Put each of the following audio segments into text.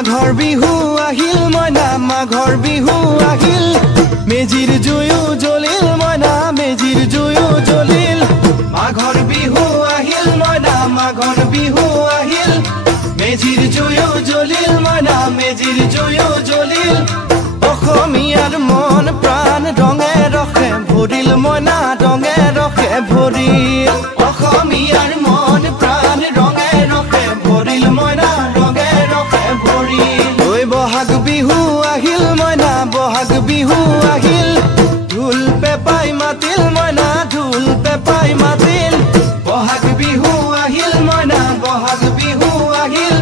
মাঘৰ বিহু আহিল মইনা মাঘৰ বিহু আহিল মেজিৰ জুয়ো জ্বলিল মইনা মেজিৰ জুয়ো জ্বলিল মাঘৰ বিহু আহিল মইনা মাঘৰ বিহু আহিল মেজিৰ জুয়ো জ্বলিল মইনা মেজিৰ জুয়ো জ্বলিল অসমীয়াৰ মন প্ৰাণ ৰঙে ৰখে ভৰিল মইনা ৰঙে ৰখে ভৰিল অসমীয়াৰ মন প্ৰাণ ৰঙে ৰখে ভৰিল মইনা ৰঙে ৰখে ভৰিল ঐ বহাগ বিহু আহিল মইনা বহাগ বিহু আহিল ঢোল পেপাই মাতিল মইনা ঢোল পেপাই মাতিল বহাগ বিহু আহিল মইনা বহাগ বিহু আহিল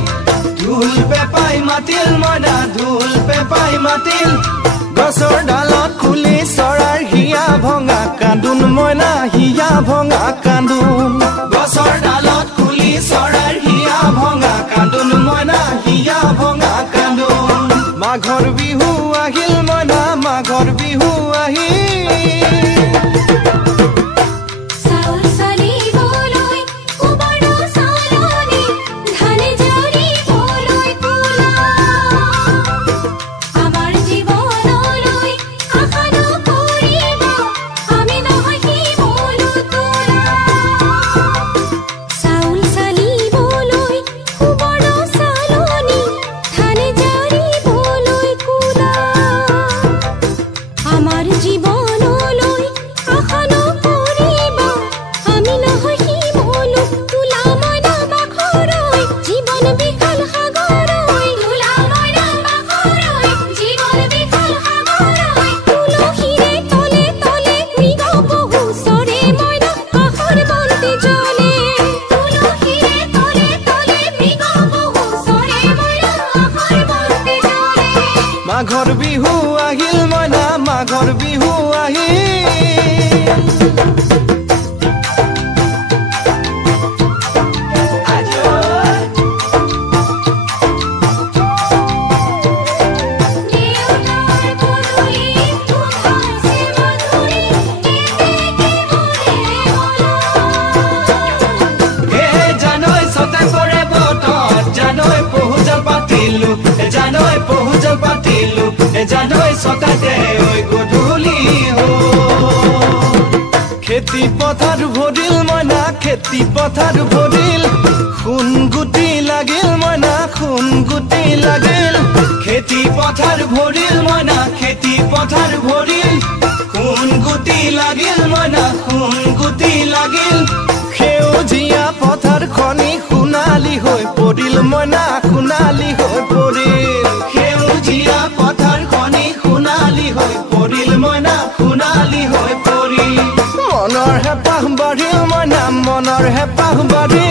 ঢোল পেপাই মাতিল মইনা ঢোল পেপাই মাতিল গছৰ ডালত খুলি চৰাৰ হিয়া ভঙা কান্দোন মইনা হিয়া ভঙা কান্দোন গছৰ ডালত খুলি চৰাৰ হিয়া ভঙা কান্দোন মইনা হিয়া ভঙা কান্দোন মাঘৰ বিহু আহিল মইনা মাঘৰ বিহু আহিল মাঘৰ বিহু আহিল মইনা মাঘৰ বিহু জানৈ সতাতে ওই গধূলি খেতি পথাৰ ভৰিল মইনা খেতি পথাৰ ভৰিল খুন গুটি লাগিল মইনা খুন গুটি লাগিল খেতি পথাৰ ভৰিল মইনা খেতি পথাৰ ভৰিল খুন গুটি লাগিল মইনা খুন গুটি লাগিল সেউজীয়া পথাৰ খনি সোণালী হৈ পৰিল মইনা সোণালী হৈ পৰিল সেউজীয়া পথাৰ খনি সোণালী হৈ পৰিল মইনা সোণালী হৈ পৰিল মনৰ হেঁপাহ বাঢ়িল মইনা মনৰ হেঁপাহ বাঢ়িল